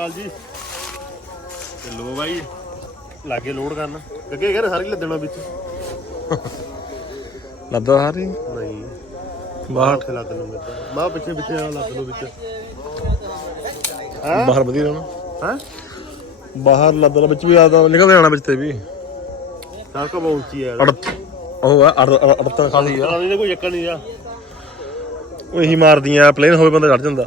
ਕਾਲ ਜੀ। ਤੇ ਲੋ ਬਾਈ ਲਾਗੇ ਲੋਡ ਕਰਨ। ਅੱਗੇ ਕਹਿੰਦੇ ਸਾਰੀ ਲੱਦਣਾ ਵਿੱਚ। ਲੱਦਾ ਸਾਰੀ ਨਹੀਂ। ਬਾਹਰ। ਉੱਥੇ ਲੱਦ ਲੂੰਗਾ। ਤਾਂ ਮਾਂ ਪਿੱਛੇ ਪਿੱਛੇ ਨਾਲ ਲੱਦ ਲਓ ਵਿੱਚ। ਬਾਹਰ ਵਧੀਆ ਰਹਿਣਾ। ਹਾਂ? ਬਾਹਰ ਲੱਦਾ ਵਿੱਚ ਵੀ ਆਦਾ ਨਿਕਲ ਜਾਣਾ ਵਿੱਚ ਤੇ ਵੀ। ਸੜਕ ਬਹੁਤ ਉੱਚੀ ਹੈ ਅੜ ਉਹ ਆ ਅੜ ਅੜਤਨ ਖਾਲੀ ਆ। ਇਹਦੇ ਕੋਈ ਚੱਕਰ ਨਹੀਂ ਆ। ਉਹ ਮਾਰਦੀਆਂ ਪਲੇਨ ਹੋਵੇ ਬੰਦਾ ਚੜ ਜਾਂਦਾ।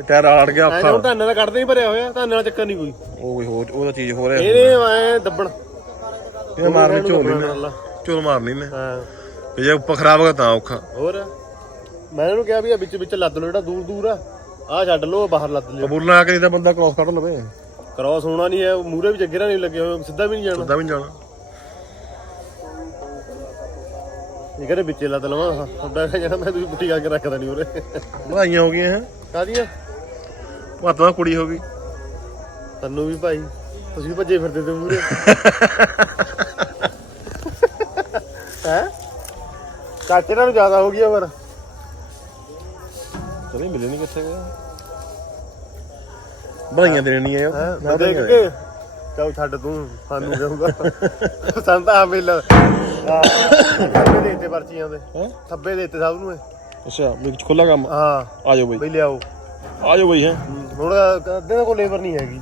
ਤੇ ਟਾਇਰ ਅੜ ਗਿਆ ਐਂ ਹੁਣ ਧਾਨੇ ਦਾ ਕੱਢਦੇ ਨਹੀਂ ਭਰਿਆ ਹੋਇਆ ਧਾਨੇ ਨਾਲ ਚੱਕਰ ਨਹੀਂ ਕੋਈ। ਉਹ ਕੋਈ ਹੋਰ ਉਹਦਾ ਚੀਜ਼ ਹੋ। ਰਿਹਾ ਇਹਨੇ ਐ ਦੱਬਣ। ਇਹ ਮਾਰਨੀ ਝੋਲ ਨਹੀਂ ਨਾਲ। ਝੋਲ ਮਾਰਨੀ ਨੇ ਹਾਂ। ਜੇ ਉੱਪਰ ਖਰਾਬ ਹੋ ਗਿਆ ਤਾਂ ਔਖਾ। ਹੋਰ? ਮੈਂ ਇਹਨੂੰ ਕਿਹਾ ਵੀ ਆ ਵਿੱਚ ਵਿੱਚ ਲੱਦ ਲਓ ਜਿਹੜਾ ਦੂਰ ਦੂਰ ਆ। ਆ ਛੱਡ ਲਓ ਬਾਹਰ ਲੱਦ ਲਿਓ। ਕਬੂਲਣਾ ਆ ਕੇ ਨਹੀਂ ਤਾਂ ਬੰਦਾ ਕ੍ਰੋਸ ਕੱਢ ਲਵੇ। ਕ੍ਰਾਸ ਹੋਣਾ ਨਹੀਂ ਹੈ ਮੂਰੇ ਵੀ ਜੱਗੇਰਾ ਨਹੀਂ ਲੱਗੇ ਹੋਏ ਸਿੱਧਾ ਵੀ ਨਹੀਂ ਜਾਣਾ। ਸਿੱਧਾ ਵੀ ਨੀ ਜਾਣਾ। ਇਹ ਕਹਿੰਦੇ ਵਿੱਚੇ ਲੱਦ ਲਵਾਂ। ਤੁਹਾਡਾ ਜਿਹੜਾ ਮੈਂ ਤੁਸੀਂ ਪੁੱਟੀ ਕਰਕੇ ਰੱਖਦਾ ਨਹੀਂ ਉਰੇ। ਵਧਾਈਆਂ ਹੋ ਗਈਆਂ ਹੈ। ਕਾਦੀਆਂ ਭਾਤਾਂ ਕੁੜੀ ਹੋ ਗਈ। ਤੈਨੂੰ ਵੀ ਭਾਈ ਤੁਸੀਂ ਭੱਜੇ ਫਿਰਦੇ ਤੇ ਮੂਰੇ ਹੈ? ਚਾਚੇ ਨਾਲ ਜ਼ਿਆਦਾ ਹੋ ਗਿਆ ਪਰ ਕਦੇ ਮਿਲੇ ਨਹੀਂ ਕਿੱਥੇ ਗਏ? ਵਧਾਈਆਂ ਦੇਣੀਆਂ ਆ ਮੈਂ ਦੇਖ ਕੇ। ਚੱਲ ਛੱਡ ਤੂੰ ਸਾਨੂੰ ਕਹੂੰਗਾ ਸਾਨੂੰ ਤਾਂ ਆ ਮਿਲ ਥੱਬੇ ਦੇ ਦਿੱਤੇ ਪਰਚੀਆਂ ਦੇ। ਹੈਂ? ਥੱਬੇ ਦੇ ਦਿੱਤੇ ਸਭ ਨੂੰ। ਅੱਛਾ ਵਿੱਚ ਖੁੱਲਾ ਕੰਮ। ਹਾਂ। ਆ ਜਾਓ ਬਈ। ਬਈ ਲਿਆਓ। ਆ ਜਾਓ ਬਈ ਹੈ। ਹੁਣ ਅੱਧੇ ਕੋਲ ਲੇਬਰ ਨਹੀਂ ਹੈਗੀ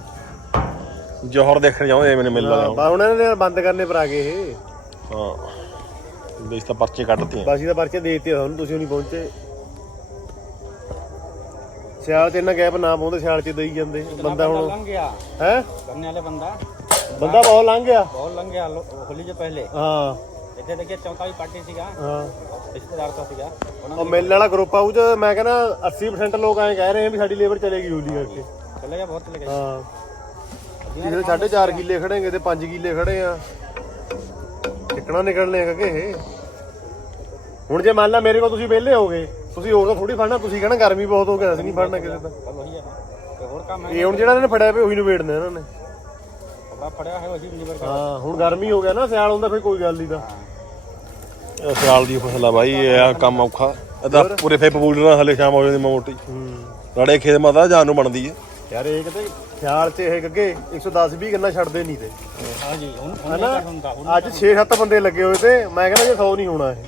ਜੋਹਰ ਦੇਖਣ ਜਾਉਂਦੇ ਮੈਨੂੰ ਮਿਲ ਹਾਂ ਲਗਾ ਬਾ ਉਹਨਾਂ ਨੇ ਬੰਦ ਕਰਨੇ ਪਰ ਆ ਗਏ ਇਹ ਹਾਂ ਬੇਸ ਤਾਂ ਪਰਚੇ ਕੱਢਤੀਆਂ ਬਾਸੀ ਦਾ ਪਰਚੇ ਦੇ ਦਿੱਤੇ ਤੁਹਾਨੂੰ ਤੁਸੀਂ ਨਹੀਂ ਪਹੁੰਚੇ ਸਿਆਲ ਚ ਇੰਨਾ ਗੈਪ ਨਾ ਪਾਉਂਦੇ ਸਿਆਲ ਚ ਦੇਈ ਜਾਂਦੇ ਬੰਦਾ ਹੁਣ लंग गया ਹੈ करने वाले बंदा ਬੰਦਾ ਬਹੁਤ ਲੰਘ ਗਿਆ बहुत लंग गया लो- होली से पहले ਹਾਂ इतने देखिए चौथावी पार्टी सीगा ਹਾਂ ਰਿਸ਼ਤੇਦਾਰ ਤਾਂ ਉਹ ਮਿਲਣ ਵਾਲਾ ਗਰੁੱਪ ਆਊ ਤੇ ਮੈਂ ਕਹਿੰਦਾ 80% ਲੋਕ ਐਂ ਕਹਿ ਰਹੇ ਆ ਵੀ ਸਾਡੀ ਲੇਬਰ ਚਲੇਗੀ ਯੂਲੀ ਕਰਕੇ। ਚੱਲੇ ਬਹੁਤ ਚੱਲੇ ਹਾਂ। ਜਿਹੜੇ ਕਿੱਲੇ ਖੜੇਗੇ ਤੇ 5 ਕਿੱਲੇ ਖੜੇ ਆ। ਟਿਕਣਾ ਨਿਕਲਨੇ ਆ ਕਿ ਹੁਣ ਜੇ ਮੰਨ ਲਾ ਮੇਰੇ ਕੋਲ ਤੁਸੀਂ ਵਿਹਲੇ ਹੋਗੇ ਤੁਸੀਂ ਹੋਰ ਤਾਂ ਥੋੜੀ ਫੜਨਾ ਤੁਸੀਂ ਕਹਿਣਾ ਗਰਮੀ ਬਹੁਤ ਹੋ ਗਿਆ ਅਸੀਂ ਨਹੀਂ ਫੜਨਾ ਕਿਸੇ ਦਾ। ਇਹ ਹੁਣ ਜਿਹੜਾ ਇਹਨਾਂ ਫੜਿਆ ਪਿਆ ਉਹੀ ਨੂੰ ਵੇੜਨਾ ਇਹਨਾਂ ਨੇ। ਬਾ ਫੜਿਆ ਹੈ ਉਹੀ ਨਿਵਰ ਹਾਂ ਹੁਣ ਗਰਮੀ ਹੋ ਗਿਆ ਨਾ ਸਿਆਲ ਹੁੰਦਾ ਫਿਰ ਕੋਈ ਗੱਲ ਨਹੀਂ ਦਾ ਸਰਾਲ ਦੀ ਫਸਲ ਆ ਬਾਈ ਇਹ ਆ ਕੰਮ ਔਖਾ। ਇਹਦਾ ਪੂਰੇ ਫੇ ਪਬੂਲ ਨਾਲ ਹਲੇ ਸ਼ਾਮ ਹੋ ਜਾਂਦੀ ਮੋਟੀ ਰੜੇ ਖੇਤ ਮਾਤਾ ਜਾਨ ਨੂੰ ਬਣਦੀ ਹੈ। ਯਾਰ ਇਹ ਕਿਤੇ ਖਿਆਲ ਚ ਇਹ ਗੱਗੇ 110 20 ਗੰਨਾ ਛੱਡਦੇ ਨਹੀਂ ਤੇ। ਹਾਂਜੀ ਹਨਾ? ਅੱਜ 6-7 ਬੰਦੇ ਲੱਗੇ ਹੋਏ ਤੇ ਮੈਂ ਕਹਿੰਦਾ ਜੇ 100 ਨਹੀਂ ਹੋਣਾ ਇਹ।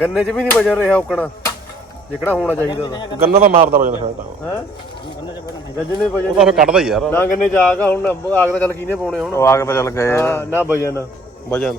ਗੰਨੇ 'ਚ ਵੀ ਨਹੀਂ ਵਜਨ ਰਿਹਾ ਔਕਣਾ ਜਿਕੜਾ ਹੋਣਾ ਚਾਹੀਦਾ ਗੰਨਾ ਤਾਂ ਮਾਰਦਾ ਵਜਨ ਫਿਰ ਤਾਂ। ਹੈ? ਗੰਨੇ ਵਜਨ ਉਹਦਾ ਫਿਰ ਕੱਢਦਾ ਯਾਰ। ਨਾ ਗੰਨੇ ਚ ਆਗ ਹੁਣ ਆਗ ਤਾਂ ਚੱਲ ਕੀਨੇ ਪਾਉਣੇ ਹੁਣ? ਆਗ ਤਾਂ ਚੱਲ ਗਏ ਨਾ ਵਜਨ ਵਜਨ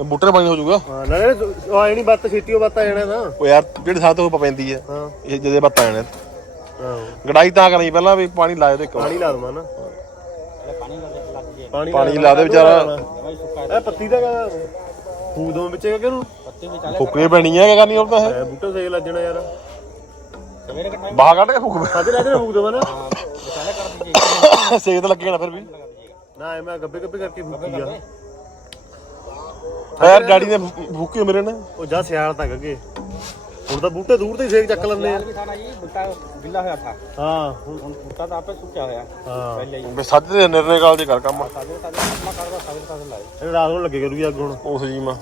ਬੂਟੇ ਪਾਣੀ ਹੋ ਜਾਊਗਾ। ਹਾਂ ਨਾ ਨਾ ਆਏ ਨਹੀਂ ਬੱਤ ਛੇਤੀ ਉਹ ਬੱਤ ਆ ਜਾਣਾ ਤਾਂ ਉਹ ਯਾਰ ਜਿਹੜੇ ਸਾਥ ਉਹ ਪੈਂਦੀ ਆ ਇਹ ਜਦੇ ਬੱਤ ਆ ਜਾਣਾ ਹਾਂ। ਗੜਾਈ ਤਾਂ ਕਰਨੀ ਪਹਿਲਾਂ ਵੀ ਪਾਣੀ ਲਾ ਦੇ ਪਾਣੀ ਲਾ ਦਵਾਂ ਨਾ। ਪਾਣੀ ਪਾਣੀ ਲਾ ਦੇ ਵਿਚਾਰਾ। ਇਹ ਪੱਤੀ ਦਾ ਫੂਦੋਂ ਵਿੱਚ ਕਿ ਨੂੰ ਵਿੱਚ ਫੁੱਕੇ ਪੈਣੀ ਹੈ ਕਿ ਕਰਨੀ ਹੁਣ ਤਾਂ ਇਹ? ਬੂਟਾ ਸੇਕ ਲੱਜਣਾ ਯਾਰ। ਬਾਹ ਕੱਢ ਕੇ ਫੁੱਕ ਸਾਡੇ ਲੱਗ ਜਾਣਾ ਫੂਕ ਦਵਾਂ ਨਾ। ਸੇਕ ਤਾਂ ਲੱਗੇਗਾ ਫਿਰ ਵੀ। ਨਾ ਮੈਂ ਗੱਬੇ ਗੱਬੇ ਕਰਕੇ ਫੁੱਕੀ ਆ। ਯਾਰ ਡੈਡੀ ਨੇ ਭੁੱਕੇ ਮੇਰੇ ਨੇ। ਉਹ ਜਾ ਸਿਆਲ ਤੱਕ ਅੱਗੇ। ਹੁਣ ਤਾਂ ਬੂਟੇ ਦੂਰ ਤੇ ਸੇਕ ਚੱਕ ਲੈਂਦੇ ਆ। ਯਾਰ ਗਿੱਲਾ ਹੋਇਆ ਥਾ। ਹਾਂ। ਹੁਣ ਹੁਣ ਤਾਂ ਆਪੇ ਸੁੱਕਿਆ ਹੋਇਆ। ਹਾਂ। ਪਹਿਲੇ ਹੀ। ਬੇ ਦੇ ਨਿਰਣੇ ਕਾਲ ਦੇ ਕਰ ਕੰਮ। ਸਾਡੇ ਸਾਡੇ ਮਾ ਕਰਵਾ ਸਾਡੇ ਸਾਡੇ ਲਾਏ। ਇਹ ਨੂੰ ਲੱਗੇ ਕਰੂਗੀ ਅੱਗ ਉਸ ਜੀ ਮਾ।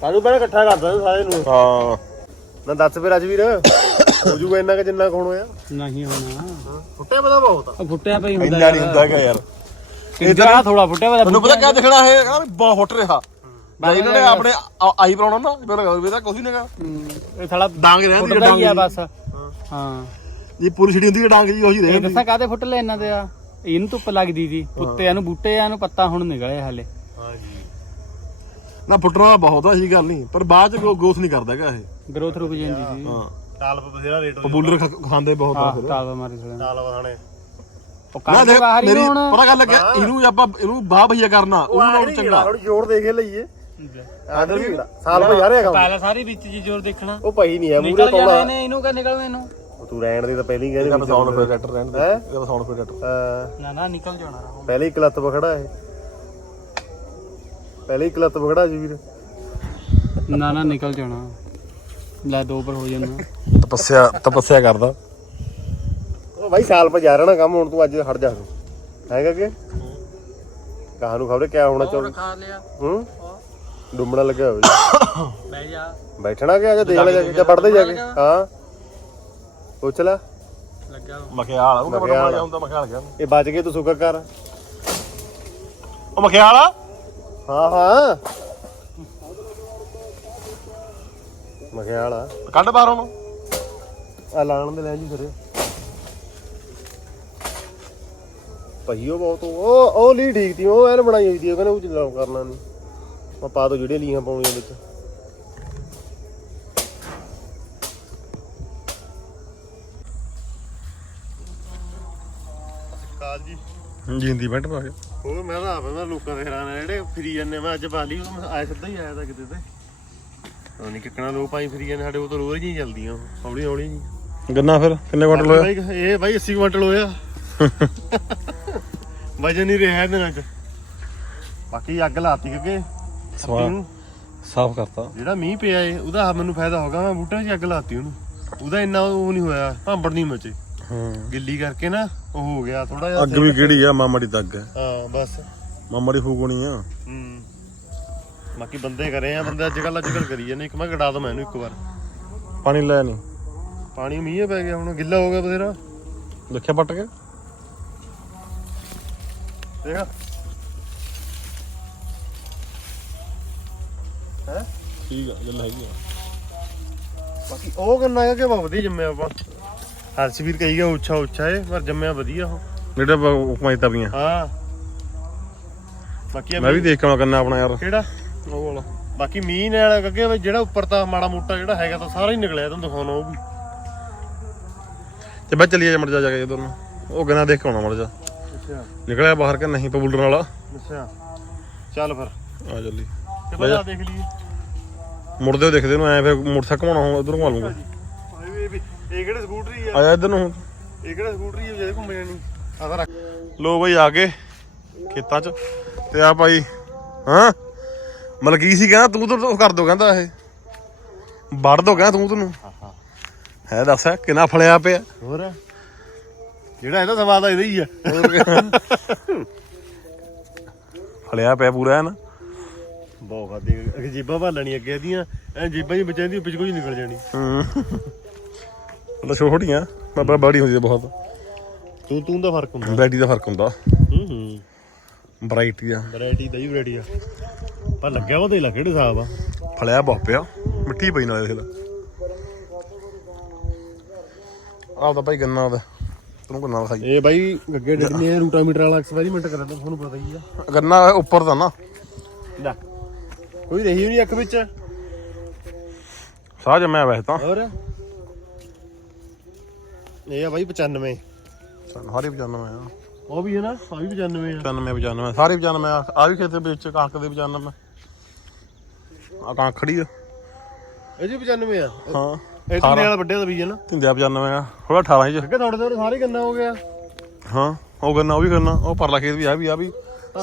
ਸਾਨੂੰ ਪਹਿਲਾਂ ਇਕੱਠਾ ਕਰਦਾ ਸਾਰੇ ਨੂੰ। ਹਾਂ। ਨਾ ਦੱਸ ਫਿਰ ਅਜਵੀਰ ਹੋ ਜੂਗਾ ਇੰਨਾ ਕਿ ਜਿੰਨਾ ਕੋਣ ਹੋਇਆ। ਨਹੀਂ ਹੋਣਾ। ਫੁੱਟਿਆ ਪਤਾ ਬਹੁਤ। ਆ। ਫੁੱਟਿਆ ਪਈ ਹੁੰਦਾ ਇੰਨਾ ਨਹੀਂ ਹੁੰਦਾ ਹੈਗਾ ਯਾਰ। ਇਧਰ ਆ ਥੋੜਾ ਫੁੱਟਿਆ ਵਾਲਾ ਤੁਹਾਨੂੰ ਪਤਾ ਕਿਆ ਦਿਖਣਾ ਹੈ ਕਹਿੰਦਾ ਬਹੁਤ ਫੁੱਟ ਰਿਹਾ। ਬਾਈ ਇਹਨਾਂ ਨੇ ਆਪਣੇ ਆਈ ਬਣਾਉਣਾ ਨਾ ਇਹਦਾ- ਕੁਝ ਨਹੀਂ ਹੈਗਾ। ਇਹ ਥੜਾ ਡਾਂਗ ਰਹਿਣ ਦੀ ਫੁੱਟਦਾ ਆ ਬਸ। ਹਾਂ। ਇਹ ਪੂਰੀ ਛਿੜੀ ਹੁੰਦੀ ਹੈ ਡਾਂਗ ਜੀ ਉਹੀ ਇਹ ਦੱਸਾਂ ਕਾਦੇ ਫੁੱਟ ਲੈ ਇਹਨਾਂ ਦੇ ਆ? ਇਹਨੂੰ ਧੁੱਪ ਲੱਗਦੀ ਦੀ ਪੁੱਤਿਆਂ ਨੂੰ ਬੂਟਿਆਂ ਨੂੰ ਪੱਤਾ ਹੁਣ ਨਿਕਲਿਆ ਹਾਲੇ। ਨਾ ਫੁੱਟਣਾ ਬਹੁਤ ਆ ਇਹ ਗੱਲ ਨਹੀਂ ਪਰ ਬਾਅਦ ਚ ਗੋਸ ਨਹੀਂ ਕਰਦਾ ਹੈਗਾ ਇਹ। ਗਰੋਥ ਰੁਕ ਜਾਂਦੀ ਸੀ। ਹਾਂ ਤਾਲਪ ਬਥੇਰਾ ਰੇਟ ਪਬੂਲਰ ਖਾਂਦੇ ਬਹੁਤ ਆ ਹਾਂ ਮਾਰੀ ਥੋੜਾ ਤਾਲਪ ਖਾਣੇ ਉਹ ਨਾ ਕਾਹਦੇ ਦੇਖ ਬਾਹਰ ਹੀ ਮੇਰੀ ਹੁਣ? ਪਤਾ ਗੱਲ ਲੱਗਿਆ ਇਹਨੂੰ ਆਪਾਂ ਇਹਨੂੰ ਬਾਹ ਭਈਆ ਕਰਨਾ ਉਹ ਨਾਲ ਚੰਗਾ। ਥੋੜੀ ਜੋਰ ਦੇ ਕੇ ਲਈਏ। ਆਦਰ ਵੀ ਸਾਲ ਪਾ ਜਾ ਰਿਹਾ ਕੰਮ। ਪਹਿਲਾਂ ਸਾਰੀ ਵਿੱਚ ਜੀ ਜ਼ੋਰ ਦੇਖਣਾ। ਉਹ ਪਈ ਨਹੀਂ ਹੈ ਮੂਰੇ ਨਿਕਲ ਕੋਲਾ ਜਾਣਾ ਇਹਨੇ ਇਹਨੂੰ ਕਾ ਨਿਕਲ ਇਹਨੂੰ? ਉਹ ਤੂੰ ਰਹਿਣ ਦੇ ਤਾਂ ਪਹਿਲਾਂ ਹੀ ਇਹਦਾ ਕਹਿੰਦੇ ਬਸਾਉਣ ਫਿਰ ਟਰੈਕਟਰ ਰਹਿਣ ਦੇ। ਹੈਂ? ਇਹਦਾ ਬਸਾਉਣ ਫਿਰ ਟਰੈਕਟਰ ਹਾਂ। ਨਾ ਨਾ ਨਿਕਲ ਜਾਣਾ ਰਹਾ ਪਹਿਲੇ ਹੀ ਕਲੱਤ ਪਖੜਾ ਇਹ। ਪਹਿਲੇ ਹੀ ਕਲੱਤ ਪਖੜਾ ਜੀ ਵੀਰ। ਨਾ ਨਾ ਨਿਕਲ ਜਾਣਾ। ਲੈ ਦੋ ਪਰ ਹੋ ਜਾਣਾ। ਤਪੱਸਿਆ ਤਪੱਸਿਆ ਕਰਦਾ। ਬਾਈ ਸਾਲ ਪਾ ਜਾ ਰਹਿਣਾ ਕੰਮ ਹੁਣ ਤੂੰ ਅੱਜ ਹਟ ਜਾ ਤੂੰ। ਹੈਗਾ ਕਿ ਕਹਾਂ ਨੂੰ ਖਬਰੇ ਕਿਆ ਹੋਣਾ ਚਾਹੁੰਦਾ ਖਾ ਲਿਆ। ਹੂੰ? ਡੁੰਬਣਾ ਲੱਗਿਆ ਹੋਵੇ ਬਹਿ ਜਾ। ਬੈਠਣਾ ਕਿ ਆ ਜਾ ਦੇਖ ਲੈ ਜਾ ਕੇ ਪੜਦੇ ਜਾ ਕੇ? ਹਾਂ। ਪੁੱਛ ਲੈ। ਲੱਗਾ ਮਖਿਆਲ ਉਹ। ਬੜਾ ਹੁੰਦਾ ਮਖਿਆਲ ਗਿਆ ਇਹ ਬਚ ਕੇ ਤੂੰ ਸ਼ੁਕਰ ਕਰ। ਉਹ ਮਖਿਆਲ ਆ? ਹਾਂ ਹਾਂ। ਮਖਿਆਲਾ ਕੱਢ ਬਾਹਰੋਂ ਨੂੰ ਆ ਲਾਣ ਦੇ ਲੈ ਜੀ ਫਿਰ। ਪਹੀਓ ਬਹੁਤ ਉਹ ਉਹ ਲਈ ਠੀਕ ਤੀ ਉਹ ਐਨ ਬਣਾਈ ਹੋਈ ਤੀ ਉਹ ਕਹਿੰਦੇ ਉਹ ਚਲਾਉ ਕਰਨਾ ਨਹੀਂ ਮੈਂ ਪਾ ਦੋ ਜਿਹੜੇ ਲੀਹਾਂ ਪਾਉਣੀਆਂ ਵਿੱਚ। ਕਾਲ ਜੀ। ਜਿੰਦੀ ਬੈਠ ਪਾ ਕੇ ਉਹ ਮੈਂ ਤਾਂ ਆਪੇ ਮੈਂ ਲੋਕਾਂ ਦੇ ਹੈਰਾਨ ਆ ਜਿਹੜੇ ਫਿਰੀ ਜਾਂਦੇ ਮੈਂ ਅੱਜ ਪਾ ਲਈ ਉਹ ਮੈਂ ਆਇਆ ਸਿੱਧਾ ਹੀ ਆਇਆ ਤਾਂ ਕਿਤੇ ਤੇ। ਪਤਾ ਨਹੀਂ ਕਿੱਕਣਾ ਲੋਕ ਪਾਈ ਫਿਰੀ ਜਾਂਦੇ ਸਾਡੇ ਕੋਲ ਤਾਂ ਰੋਜ਼ ਹੀ ਚੱਲਦੀਆਂ ਹੌਲੀ ਹੌਲੀ ਜੀ ਗੰਨਾ ਫਿਰ ਕਿੰਨੇ ਕੁਆਂਟਲ ਹੋਇਆ? ਬਾਈ ਇਹ ਬਾਈ 80 ਕੁਇੰਟਲ ਹੋਇਆ। ਵਜਨ ਨਹੀਂ ਰਿਹਾ ਇਹਦੇ ਨਾਲ ਬਾਕੀ ਅੱਗ ਲਾਤੀ ਕਿਉਂਕਿ ਸਵਾਹ ਨੂੰ ਸਾਫ਼ ਕਰਤਾ। ਜਿਹੜਾ ਮੀਂਹ ਪਿਆ ਏ ਉਹਦਾ ਮੈਨੂੰ ਫਾਇਦਾ ਹੋਗਾ ਮੈਂ ਬੂਟਿਆਂ 'ਚ ਅੱਗ ਲਾਤੀ ਉਹਨੂੰ। ਉਹਦਾ ਇੰਨਾ ਉਹ ਨਹੀਂ ਹੋਇਆ ਭਾਂਬੜ ਨਹੀਂ ਮਚੇ। ਹੂੰ। ਗਿੱਲੀ ਕਰਕੇ ਨਾ ਉਹ ਹੋ ਗਿਆ ਥੋੜਾ ਜਿਹਾ ਅੱਗ ਵੀ ਕਿਹੜੀ ਆ ਮਾਮੜੀ ਅੱਗ ਹੈ ਹਾਂ ਬਸ। ਮਾਮੜੀ ਫੂਕਣੀ ਆ। ਹੂੰ। ਬਾਕੀ ਬੰਦੇ ਕਰੇ ਆ ਬੰਦੇ ਅੱਜ ਕੱਲ ਅੱਜ ਕੱਲ ਕਰੀ ਜਾਂਦੇ ਇੱਕ ਮੈਂ ਗੜਾ ਦਵਾਂ ਇਹਨੂੰ ਇੱਕ ਵਾਰ। ਪਾਣੀ ਲੈ ਨਹੀਂ ਪਾਣੀ ਮੀਂਹ ਪੈ ਗਿਆ ਹੁਣ ਗਿੱਲਾ ਹੋ ਗਿਆ ਬਥੇਰਾ। ਦੇਖਿਆ ਪੱਟ ਕੇ? ਦੇਖ। ਹੈ? ਠੀਕ ਆ ਗੱਲ ਹੈਗੀ ਆ ਬਾਕੀ ਉਹ ਕਰਨਾ ਹੈ ਕਿ ਬਹੁਤ ਵਧੀਆ ਜੰਮਿਆ ਆਪਾਂ। ਹਰਸ਼ਵੀਰ ਕਹੀ ਗਿਆ ਉੱਚਾ ਉੱਚਾ ਏ ਪਰ ਜੰਮਿਆ ਵਧੀਆ ਉਹ। ਜਿਹੜੇ ਕਮਾਈ ਤਵੀਆਂ ਹਾਂ। ਬਾਕੀ ਆ ਮੈਂ ਵੀ ਦੇਖ ਕੇ ਆਉਣਾ ਗੰਨਾ ਆਪਣਾ ਯਾਰ। ਕਿਹੜਾ? ਉਹ ਵਾਲਾ। ਬਾਕੀ ਮੀਂਹ ਨਾਲ ਕੱਗੇ ਵੀ ਜਿਹੜਾ ਉੱਪਰ ਤਾਂ ਮਾੜਾ ਮੋਟਾ ਜਿਹੜਾ ਹੈਗਾ ਤਾਂ ਸਾਰਾ ਹੀ ਨਿਕਲਿਆ ਤੁਹਾਨੂੰ ਦਿਖਾਉਣਾ ਉਹ ਵੀ। ਤੇ ਚੱਲੀਏ ਮੜ ਜਾ ਜਾ ਕੇ ਇਧਰ ਨੂੰ। ਉਹ ਗੰਨਾ ਦੇਖ ਕੇ ਆਉਣਾ ਮੜ ਜਾ। ਅੱਛਾ। ਨਿਕਲਿਆ ਬਾਹਰ ਕਿ ਨਹੀਂ ਪਬੂਲਰ ਵਾਲਾ? ਅੱਛਾ। ਚੱਲ ਫਿਰ। ਆ ਤੇ ਬਜਾ ਦੇਖ ਲਈਏ। ਮੁੜਦੇ ਹੋਏ ਦੇਖਦੇ ਨੂੰ ਐ ਫਿਰ ਮੋਟਰਸਾਈਕਲ ਘੁਮਾਉਣਾ ਹੁਣ ਉਧਰ ਘੁਮਾ ਲੂੰਗਾ ਇਹ ਕਿਹੜੇ ਸਕੂਟਰੀ ਆ? ਇਧਰ ਨੂੰ ਹੁਣ। ਇਹ ਕਿਹੜਾ ਸਕੂਟਰੀ ਆ ਜਿਹੜੇ ਘੁੰਮ ਜਾਣੀ? ਆ ਤਾਂ ਰੱਖ। ਲੋ ਬਈ ਆ ਗਏ ਖੇਤਾਂ 'ਚ। ਤੇ ਆ ਭਾਈ ਹਾਂ? ਮਲਕੀ ਸੀ ਕਹਿੰਦਾ ਤੂੰ ਤਾਂ ਉਹ ਕਰ ਦੋ ਕਹਿੰਦਾ ਇਹ। ਵੜ ਦੋ ਕਹਿੰਦਾ ਤੂੰ ਤੈਨੂੰ। ਹੈ ਦੱਸ ਕਿੰਨਾ ਫਲਿਆ ਪਿਆ। ਹੋਰ? ਜਿਹੜਾ ਇਹਦਾ ਸਵਾਦ ਆ ਇਹਦਾ ਹੀ ਆ। ਫਲਿਆ ਪਿਆ ਪੂਰਾ ਹੈ ਨਾ? ਬਹੁਤ ਖਾਦੀ ਅੱਗੇ ਜੀਬਾਂ ਭਾਲਣੀ ਅੱਗੇ ਇਹਦੀਆਂ ਐ ਜੀਬਾਂ ਹੀ ਬਚਾਉਂਦੀ ਵਿੱਚ ਕੁਝ ਨਿਕਲ ਜਾਣੀ। ਹੂੰ ਛੋਟੀਆਂ ਬਾਬਾ ਬੜੀ ਹੁੰਦੀ ਆ ਬਹੁਤ। ਤੂੰ ਤੂੰ ਦਾ ਫ਼ਰਕ ਹੁੰਦਾ। ਵੈਰਾਈਟੀ ਦਾ ਫ਼ਰਕ ਹੁੰਦਾ। ਹੂੰ ਹੂੰ। ਵੈਰਾਈਟੀ ਦਾ ਵੈਰਾਈਟੀ ਦਾ ਹੀ ਵੈਰਾਈਟੀ ਆ। ਪਰ ਲੱਗਿਆ ਵਾ ਦੇ ਲਾ ਕਿਹੜੇ ਹਿਸਾਬ ਆ। ਫਲਿਆ ਬਹੁਤ ਪਿਆ। ਮਿੱਟੀ ਪਈ ਨਾਲੇ ਦੇਖ ਲੈ ਆਪਦਾ ਭਾਈ ਗੰਨਾ ਦਾ। ਤੈਨੂੰ ਗੰਨਾ ਦਿਖਾਈ ਇਹ ਬਾਈ ਗੱਗੇ ਡੇਢ ਨੇ ਰੂਟਾਮੀਟਰ ਵਾਲਾ ਐਕਸਪੈਰੀਮੈਂਟ ਕਰਿਆ ਤਾਂ ਤੁਹਾਨੂੰ ਪਤਾ ਹੀ ਆ। ਗੰਨਾ ਉੱਪਰ ਦਾ ਨਾ। ਲੈ। ਕੋਈ ਰਹੀ ਨਹੀਂ ਅੱਖ ਵਿੱਚ? ਸਾਹ ਜੰਮਿਆ ਵੈਸੇ ਤਾਂ। ਹੋਰ? ਇਹ ਆ ਬਾਈ 95 ਸਾਰੇ 95 ਆ। ਉਹ ਵੀ ਹੈ ਨਾ ਆ ਵੀ 95 ਆ। 95 95 ਸਾਰੇ 95 ਆ। ਆ ਵੀ ਖੇਤ ਵਿੱਚ ਕਣਕ ਦੇ 95 ਆ ਕਣਕ ਖੜੀ ਆ। ਇਹ ਜੀ 95 ਆ। ਹਾਂ। ਇਹ ਤੁੰਨੇ ਵਾਲਾ ਵੱਡੇ ਦਾ ਬੀਜ ਹੈ ਨਾ। ਤਿੰਦਿਆ 95 ਆ। ਥੋੜਾ 18 ਚ ਅੱਗੇ ਥੋੜੇ ਥੋੜੇ ਸਾਰੇ ਗੰਨਾ ਹੋ ਗਿਆ। ਹਾਂ ਉਹ ਗੰਨਾ ਉਹ ਵੀ ਗੰਨਾ ਉਹ ਪਰਲਾ ਖੇਤ ਵੀ ਆ ਵੀ ਆ ਵੀ।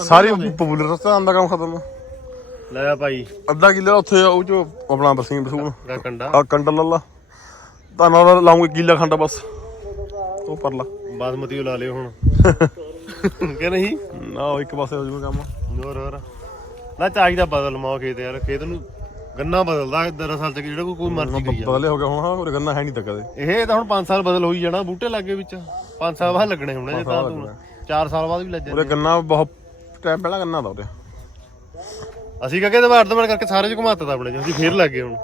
ਸਾਰੀ ਪਪੂਲਰ ਰਸਤਾ ਆਂਦਾ ਕੰਮ ਖਤਮ। ਲੈ ਆ ਭਾਈ। ਅੱਧਾ ਕਿੱਲਾ ਉੱਥੇ ਉਹ ਜੋ ਆਪਣਾ ਬਸੂਨ ਗਾ ਕੰਡਾ। ਆ ਕੰਡਲ ਲੱਲਾ ਤਾਂ ਨਾਲ ਲਾਉਂਗੇ ਕਿੱਲਾ ਖੰਡ ਬਸ। ਉਹ ਪਰਲਾ। ਬਾਸਮਤੀ ਲਾ ਲਿਓ ਹੁਣ। ਕਿ ਨਹੀਂ? ਨਾ ਇੱਕ ਪਾਸੇ ਹੋ ਜੂਗਾ ਕੰਮ। ਹੋਰ ਹੋਰ। ਨਾ ਚਾਹੀਦਾ ਬਦਲ ਮਾ ਖੇਤ ਯਾਰ। ਖੇਤ ਨੂੰ ਗੰਨਾ ਬਦਲਦਾ ਦਰਅਸਲ ਤੇ ਜਿਹੜਾ ਕੋਈ ਕੋਈ ਮਰਜ਼ੀ ਕਰੀ ਜਾ ਬਦਲੇ ਹੋ ਗਿਆ ਹੁਣ ਹਾਂ ਉਹ ਗੰਨਾ ਹੈ ਨਹੀਂ ਤਾਂ ਕਦੇ। ਇਹ ਤਾਂ ਹੁਣ 5 ਸਾਲ ਬਦਲ ਹੋਈ ਜਾਣਾ ਬੂਟੇ ਲੱਗੇ ਵਿੱਚ। 5 ਸਾਲ ਬਾਅਦ ਲੱਗਣੇ ਹੁਣ ਜੇ ਤਾਂ ਤੂੰ। 4 ਸਾਲ ਬਾਅਦ ਵੀ ਲੱਗ ਉਹਦੇ ਜਾਂਦੇ ਗੰਨਾ ਬਹੁਤ ਟਾਈਮ ਪਹਿਲਾਂ ਗੰਨਾ ਦਾ ਉਹਦੇ। ਅਸੀਂ ਕਹੇ ਦਵਾਰ ਦਵਾਰ ਕਰਕੇ ਸਾਰੇ ਚ ਘੁਮਾਤਾ ਤਾ ਆਪਣੇ ਅਸੀਂ ਫੇਰ ਲੱਗ ਗਏ ਹੁਣ।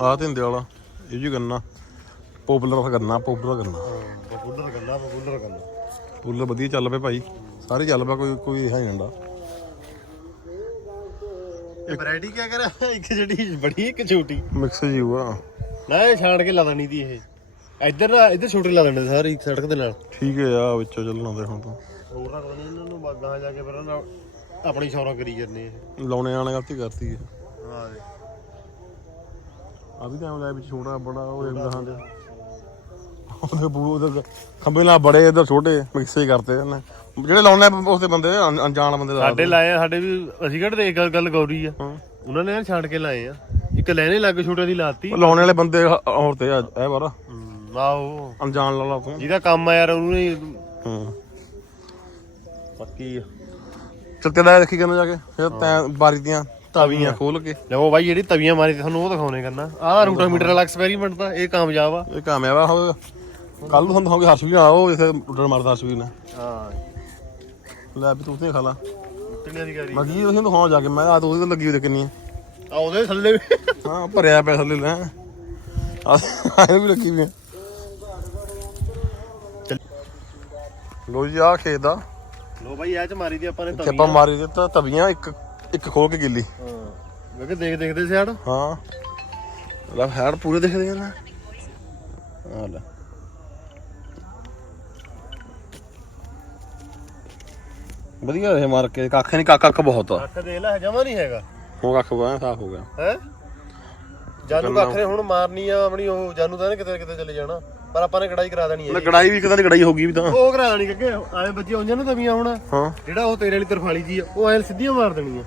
ਆ ਤਿੰਦੇ ਵਾਲਾ ਇਹ ਜੀ ਗੰਨਾ। ਪੋਪੂਲਰ ਗੰਨਾ ਪੋਪੂਲਰ ਗੰਨਾ। ਬਬੂਲਰ ਗੰਨਾ ਬਬੂਲਰ ਗੰਨਾ। ਪੂਲਰ ਵਧੀਆ ਚੱਲ ਪਏ ਭਾਈ। ਸਾਰੇ ਚੱਲ ਪਿਆ ਕੋਈ ਕੋਈ ਹੈ ਨਹੀਂ ਡੰਡਾ ਵੈਰਾਈਟੀ ਕੀ ਕਰਿਆ ਇੱਕ ਜਿਹੜੀ ਬੜੀ ਇੱਕ ਛੋਟੀ। ਮਿਕਸ ਜੀ ਹੋਆ ਨਾ ਇਹ ਛਾੜ ਕੇ ਲਾ ਦੇਣੀ ਦੀ ਇਹ। ਇੱਧਰ ਨਾ ਇੱਧਰ ਛੋਟੇ ਲਾ ਦੇਣੇ ਸਾਰੇ ਇੱਕ ਸੜਕ ਦੇ ਨਾਲ। ਠੀਕ ਹੈ ਆ ਵਿੱਚੋਂ ਚੱਲਣਾ ਦੇ ਹੁਣ ਤੋਂ। ਹੋਰ ਰੱਖ ਦੇਣੇ ਇਹਨਾਂ ਨੂੰ ਬਾਗਾਂ ਜਾ ਕੇ ਫਿਰ ਉਹਨਾਂ ਆਪਣੀ ਸ਼ੌਰਾ ਕਰੀ ਜਾਂਦੇ ਇਹ ਲਾਉਣੇ ਵਾਲੇ ਗਲਤੀ ਕਰਤੀ ਹੈ। ਹਾਂ ਆ ਵੀ ਟਾਈਮ ਲਾਇਆ ਵਿੱਚ ਛੋਟਾ ਬੜਾ ਉਹ ਇੱਕ ਦਹਾਂ ਦੇ। ਉਹਦੇ ਬੂ ਉਹਦੇ ਖੰਬੇ ਨਾਲ ਬੜੇ ਇਧਰ ਛੋਟੇ ਮਿਕਸੇ ਕਰਤੇ ਉਹਨੇ ਜਿਹੜੇ ਲਾਉਣੇ ਉਸਦੇ ਬੰਦੇ ਅਣ- ਅਣਜਾਣ ਬੰਦੇ ਦਾ ਸਾਡੇ ਲਾਏ ਆ, ਸਾਡੇ ਵੀ ਅਸੀਂ ਕਿਹੜੇ ਇੱਕ ਗੱਲ ਗੌਰੀ ਆ। ਹਾਂ। ਉਹਨਾਂ ਨੇ ਨਾ ਛੱਡ ਕੇ ਲਾਏ ਆ। ਇੱਕ ਲੈਣੇ ਲੱਗ ਛੋਟੇ ਦੀ ਲਾਤੀ। ਉਹ ਲਾਉਣੇ ਵਾਲੇ ਬੰਦੇ ਹੋਰ ਤੇ ਆ ਇਹ ਵਾਰ। ਹਮ, ਆਹੋ। ਅਣਜਾਣ ਲਾ ਲਾ ਤੂੰ। ਜਿਹਦਾ ਕੰਮ ਆ ਯਾਰ ਉਹਨੂੰ ਹੀ ਹੂੰ। ਪੱਕੀ ਆ। ਚੱਲ ਤੇਰਾ ਦੇਖੀ ਕਰਨਾ ਜਾ ਕੇ? ਫਿਰ ਤੈਂ ਬਾਰੀ ਦੀਆਂ ਤਾਵੀਆਂ ਖੋਲ ਕੇ। ਲਓ ਬਾਈ ਜਿਹੜੀ ਤਵੀਆਂ ਮਾਰੀ ਤੇ ਤੁਹਾਨੂੰ ਉਹ ਦਿਖਾਉਣੇ ਕਰਨਾ। ਆਹ ਰੂਟਾਮੀਟਰ ਵਾਲਾ ਐਕਸਪੈਰੀਮੈਂਟ ਤਾਂ ਇਹ ਕਾਮਯਾਬ ਆ। ਇਹ ਕਾਮਯਾਬ ਆ ਹੋ ਕੱਲ ਨੂੰ ਤੁਹਾਨੂੰ ਹੋਗੇ ਹਰਸ਼ ਵੀ ਆਓ ਇਥੇ ਉੱਡਣ ਮਾਰਦਾ ਹਰਸ਼ ਵੀ ਨੇ ਹਾਂ। ਲੈ ਵੀ ਤੂੰ ਤੇ ਖਾ ਲਾ। ਕਿੰਨੇ ਦੀ ਕਰੀ ਲੱਗੀ ਤੁਸੀਂ ਦਿਖਾਉਣ ਜਾ ਕੇ ਮੈਂ ਆ ਤੂੰ ਉਹਦੇ ਤੇ ਲੱਗੀ ਹੋਈ ਤੇ ਕਿੰਨੀ ਆ ਉਹਦੇ ਥੱਲੇ ਵੀ। ਹਾਂ ਭਰਿਆ ਪੈਸਾ ਲੈ। ਲੈ ਆ ਵੀ ਲੱਗੀ ਵੀ ਆ। ਲੋ ਜੀ ਆ ਖੇਤ ਦਾ ਲੋ ਬਾਈ ਇਹ ਚ ਮਾਰੀ ਦੀ ਆਪਾਂ ਨੇ ਤਵੀਆਂ। ਆਪਾਂ ਮਾਰੀ ਦਿੱਤਾ ਤਵੀਆਂ ਇੱਕ ਇੱਕ ਖੋਲ ਕੇ ਗਿੱਲੀ। ਹਾਂ। ਮੈਂ ਕਿ ਦੇਖ ਦੇਖਦੇ ਸਿਆੜ ਹਾਂ। ਲੈ ਹੈਡ ਪੂਰੇ ਦਿਖਦੇ ਆ ਨਾ। ਆ ਲੈ। ਵਧੀਆ ਇਹ ਮਾਰ ਕੇ ਕੱਖ ਨਹੀਂ ਕੱਖ ਕੱਖ ਬਹੁਤ ਆ। ਅੱਖ ਦੇਖ ਲੈ ਜਮਾ ਨਹੀਂ ਹੈਗਾ। ਉਹ ਕੱਖ ਬਾਹਰ ਸਾਫ਼ ਹੋ ਗਿਆ। ਹੈ? ਜਾਨੂ ਕੱਖ ਨੇ ਹੁਣ ਮਾਰਨੀ ਆ ਆਪਣੀ ਉਹ ਜਾਨੂ ਤਾਂ ਨੇ ਕਿਤੇ ਕਿਤੇ ਚਲੇ ਜਾਣਾ। ਪਰ ਆਪਾਂ ਨੇ ਕੜਾਈ ਕਰਾ ਦੇਣੀ ਹੈ ਕੜਾਈ ਵੀ ਦੀ ਕੜਾਈ ਹੋ ਗਈ ਵੀ ਤਾਂ। ਉਹ ਕਰਾ ਦੇਣੀ ਕਿੱਗੇ ਆਏ ਬੱਚੇ ਉਹਨਾਂ ਨੂੰ ਤਵੀਆਂ ਹੁਣ। ਹਾਂ। ਜਿਹੜਾ ਉਹ ਤੇਰੇ ਵਾਲੀ ਤਰਫਾਲੀ ਜੀ ਆ ਉਹ ਐਲ ਸਿੱਧੀਆਂ ਮਾਰ ਦੇਣੀ ਆ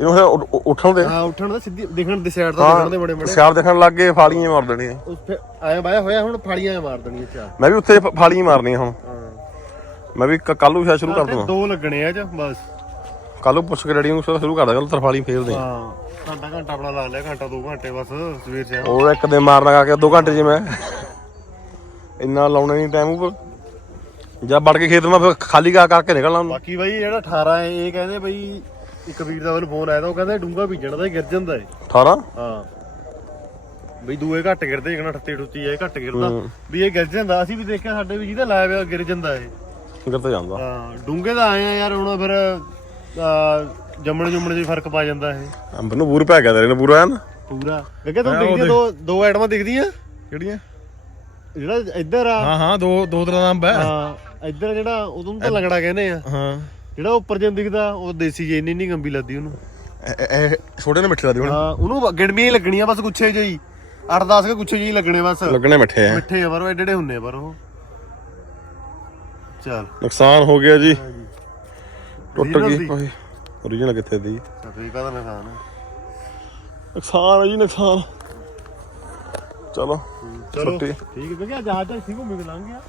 ਇਹਨੂੰ ਉੱਠ- ਉੱਠਣ ਦੇ। ਹਾਂ ਉੱਠਣ ਦਾ ਸਿੱਧੀ ਦਿਖਣ ਦੇ ਸਾਈਡ ਤੋਂ ਦਿਖਣ ਦੇ ਬੜੇ ਬੜੇ। ਸਿਆਰ ਦੇਖਣ ਲੱਗ ਗਏ ਫਾਲੀਆਂ ਹੀ ਮਾਰ ਦੇਣੀਆਂ। ਉਸ ਆਏ ਬਾਇਆ ਹੋਇਆ ਹੁਣ ਫਾਲੀਆਂ ਮਾਰ ਦੇਣੀਆਂ ਚਾਰ। ਮੈਂ ਵੀ ਉੱਥੇ ਫਾਲੀਆਂ ਹੀ ਮਾਰਨੀਆਂ ਹੁਣ। ਹਾਂ। ਮੈਂ ਵੀ ਕੱਲ ਨੂੰ ਸ਼ਾਇਦ ਸ਼ੁਰੂ ਕਰ ਤੇ ਦਵਾਂ। ਦੋ ਲੱਗਣੇ ਆ ਚ ਬਸ। ਕੱਲ ਨੂੰ ਪੁੱਛ ਕੇ ਡੈਡੀ ਨੂੰ ਸ਼ੁਰੂ ਕਰ ਦਾਂ ਕੱਲ ਤਰਫਾਲੀ ਫੇਰ ਦੇ ਹਾਂ ਘੰਟਾ ਘੰਟਾ ਆਪਣਾ ਲਾ ਲਿਆ ਘੰਟਾ ਦੋ ਘੰਟੇ ਬਸ ਸਵੇਰ ਸੇ ਉਹ ਇੱਕ ਦਿਨ ਮਾਰਨ ਲਗਾ ਕੇ 2 ਘੰਟੇ ਚ ਮੈਂ। ਇੰਨਾ ਲਾਉਣਾ ਨਹੀਂ ਟਾਈਮ ਉੱਪਰ। ਜਾਂ ਵੜ ਕੇ ਖੇਤ ਮੈਂ ਫਿਰ ਖਾਲੀ ਕਾ ਕਰਕੇ ਨਿਕਲਣਾ ਉਹਨੂੰ। ਬਾਕੀ ਬਾਈ ਜਿਹੜਾ 18 ਹੈ ਇਹ ਕਹਿੰਦੇ ਬਈ ਇੱਕ ਵੀਰ ਦਾ ਮੈਨੂੰ ਫੋਨ ਆਇਆ ਤਾਂ ਉਹ ਕਹਿੰਦਾ ਡੂੰਗਾ ਬੀਜਣ ਦਾ ਇਹ ਗਿਰ ਜਾਂਦਾ ਏ। 18 ਹਾਂ। ਬਈ ਦੂਏ ਘੱਟ ਗਿਰਦੇ ਜਣਾ 38 ਟੁੱਤੀ ਇਹ ਘੱਟ ਗਿਰਦਾ। ਵੀ ਇਹ ਗਿਰ ਜਾਂਦਾ ਅਸੀਂ ਵੀ ਦੇਖਿਆ ਸਾਡੇ ਵੀ ਜਿਹਦਾ ਲਾਇਆ ਹੋਇਆ ਗਿਰ ਜਾਂਦਾ ਏ। ਕਿੱਧਰ ਤੇ ਜਾਂਦਾ? ਹਾਂ ਡੂੰਗੇ ਦਾ ਆਏ ਆ ਯਾਰ ਹੁਣ ਫਿਰ ਆ, ਜੰਮਣ ਜੁੰਮਣ ਦੀ ਫ਼ਰਕ ਪਾ ਜਾਂਦਾ ਇਹ। ਅੰਬ ਨੂੰ ਬੂਰ ਪੈ ਗਿਆ ਤੇਰੇ ਨੂੰ ਬੂਰਾ ਹੈ ਨਾ? ਪੂਰਾ। ਲੱਗੇ ਤੁਹਾਨੂੰ ਦਿਖਦੀ ਦੋ ਦੋ ਐਟਮਾਂ ਦਿਖਦੀਆਂ? ਕਿਹੜੀਆਂ? ਜਿਹੜਾ ਇੱਧਰ ਆ। ਹਾਂ ਹਾਂ ਦੋ ਦੋ ਤਰ੍ਹਾਂ ਦਾ ਅੰਬ ਹੈ। ਹਾਂ ਇੱਧਰ ਜਿਹੜਾ ਉਦੋਂ ਤਾਂ ਲੰਗੜਾ ਕਹਿੰਦੇ ਆ। ਹਾਂ। ਜਿਹੜਾ ਉੱਪਰ ਜਿਹਾ ਦਿਖਦਾ ਉਹ ਦੇਸੀ ਜੇ ਇੰਨੀ ਨਹੀਂ ਗੰਬੀ ਲੱਗਦੀ ਉਹਨੂੰ। ਇਹ- ਛੋਟੇ ਨੇ ਮਿੱਠੇ ਲੱਗਦੇ ਹੁਣ। ਹਾਂ ਉਹਨੂੰ ਗਿਣਵੀਆਂ ਹੀ ਲੱਗਣੀਆਂ ਬਸ ਗੁੱਛੇ ਜਿਹੀ 8-10 ਕੇ ਗੁੱਛੇ ਜਿਹੀ ਲੱਗਣੇ ਬਸ। ਲੱਗਣੇ ਮਿੱਠੇ ਆ। ਮਿੱਠੇ ਆ ਪਰ ਉਹ ਏਡੇ ਏਡੇ ਹੁੰਨੇ ਆ ਪਰ ਉਹ। ਚੱਲ। ਨੁਕਸਾਨ ਹੋ ਗਿਆ ਜੀ। ਟੁੱਟ Original ਗਈ। ਦੀ? ਭਾਈ ਓਰੀਜਨਲ ਕਿੱਥੇ ਦੀ? ਸਫਰੀ ਕਾ ਦਾ ਨੁਕਸਾਨ ਹੈ। ਨੁਕਸਾਨ ਹੈ ਜੀ ਨੁਕਸਾਨ। ਚਲੋ ਚਲੋ ਛੁੱਟੀ। ਠੀਕ ਹੈ ਕਿਉਂਕਿ ਜਹਾਜ਼ ਤਾਂ ਸੀ ਘੁੰਮੀ ਕੇ ਲੰਘ ਗਿਆ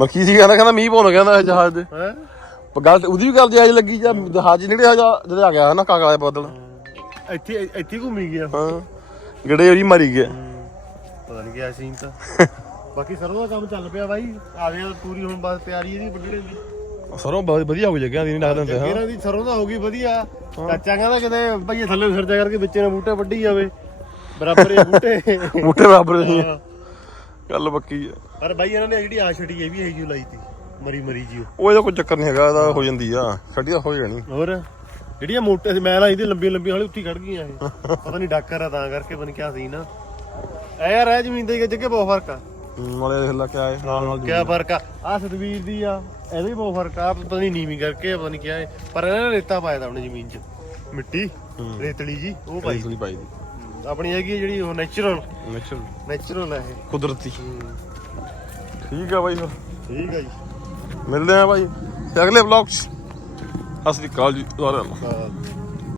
ਮੈਂ ਕੀ ਸੀ ਕਹਿੰਦਾ ਕਹਿੰਦਾ ਮੀਂਹ ਪਾਉਣ ਕਹਿੰਦਾ ਇਹ ਜਹਾਜ਼ ਦੇ। ਹੈ? ਪਰ ਗੱਲ ਤੇ ਉਹਦੀ ਵੀ ਗੱਲ ਜਹਾਜ਼ ਲੱਗੀ ਜਾਂ ਜਹਾਜ਼ ਨਿਕਲਿਆ ਹਜਾ ਜਦ ਆ ਗਿਆ ਨਾ ਕਾਕਾ ਦੇ ਬਦਲ। ਇੱਥੇ ਇੱਥੇ ਹੀ ਘੁੰਮੀ ਗਿਆ। ਹਾਂ। ਗੜੇ ਉਹਦੀ ਮਰੀ ਗਿਆ। ਪਤਾ ਨਹੀਂ ਕਿਆ ਸੀਨ ਤਾਂ। ਬਾਕੀ ਸਰੋਂ ਦਾ ਕੰਮ ਚੱਲ ਪਿਆ ਬਾਈ। ਆ ਗਿਆ ਪੂਰੀ ਹੁਣ ਬਸ ਤਿਆਰੀ ਇਹਦੀ ਵੱਢਣੇ ਦੀ। ਸਰੋਂ ਬਹੁਤ ਵਧੀਆ ਹੋ ਜੱਗਿਆ ਦੀ ਨਹੀਂ ਲੱਗਦਾ ਹੁੰਦੇ। ਇਹਨਾਂ ਦੀ ਸਰੋਂ ਤਾਂ ਹੋ ਗਈ ਵਧੀਆ। ਚਾਚਾ ਕਹਿੰਦਾ ਕਿਤੇ ਭਈਏ ਥੱਲੇ ਖਰਚਾ ਕਰਕੇ ਵਿੱਚੇ ਨਾਲ ਬੂਟੇ ਵੱਢੀ ਜਾਵੇ। ਬਰਾਬਰ ਹੀ ਆ ਬੂਟੇ। ਬੂਟੇ ਬਰਾਬਰ ਨਹੀਂ ਆ। ਗੱਲ ਪੱਕੀ ਆ। ਪਰ ਬਾਈ ਇਹਨਾਂ ਨੇ ਜਿਹੜੀ ਆ ਛੜੀ ਇਹ ਵੀ ਇਹੀ ਜਿਹੀ ਲਾਈ ਤੀ ਮਰੀ ਮਰੀ ਜੀ ਉਹ। ਇਹਦਾ ਕੋਈ ਚੱਕਰ ਨਹੀਂ ਹੈਗਾ ਇਹਦਾ ਹੋ ਜਾਂਦੀ ਆ। ਛੱਡੀ ਤਾਂ ਹੋ ਜਾਣੀ। ਹੋਰ? ਜਿਹੜੀਆਂ ਮੋਟੇ ਮੈਂ ਲਾਈ ਦੀ ਲੰਬੀਆਂ ਲੰਬੀਆਂ ਹਾਲੇ ਹੀ ਖੜ ਗਈਆਂ ਇਹ। ਪਤਾ ਨਹੀਂ ਡਾਕਰ ਆ ਤਾਂ ਕਰਕੇ ਨਹੀਂ ਕਿਆ ਸੀ ਨਾ ਐ ਯਾਰ ਇਹ ਜ਼ਮੀਨ ਦੇ ਜੱਗੇ ਬਹੁਤ ਫ਼ਰਕ ਆ। ਨਾਲੇ ਦੇਖ ਲੈ ਕਿਆ ਹੈ ਨਾਲ ਨਾਲ ਕਿਆ ਫ਼ਰਕ ਆ? ਆ ਸਤਵੀਰ ਦੀ ਆ ਇਹਦੇ ਵੀ ਬਹੁਤ ਫ਼ਰਕ ਆ। ਪਤਾ ਨਹੀਂ ਨੀਵੀਂ ਕਰਕੇ ਪਤਾ ਨਹੀਂ ਕਿਆ ਹੈ। ਪਰ ਇਹਨਾਂ ਨੇ ਰੇਤਾ ਪਾਇਆ ਤਾਂ ਉਹਨੇ ਜ਼ਮੀਨ 'ਚ। ਮਿੱਟੀ ਰੇਤਲੀ ਜੀ ਉਹ ਪਾਈ ਪੈਸਲੀ ਪਾਈ ਦੀ ਆਪਣੀ ਹੈਗੀ ਜਿਹੜੀ ਉਹ ਨੇਚਰਲ ਨੈਚੁਰਲ ਨੇਚਰਲ ਹੈ ਇਹ। ਕੁਦਰਤੀ। ਠੀਕ ਆ ਬਾਈ ਫਿਰ। ਠੀਕ ਆ ਜੀ। ਮਿਲਦੇ ਆ ਬਾਈ। ਤੇ ਅਗਲੇ ਵਲੌਗ 'ਚ। ਅਸਲੀ ਕਾਲ ਜੀ ਸਾਰਿਆਂ ਨੂੰ। ਹਾਂ।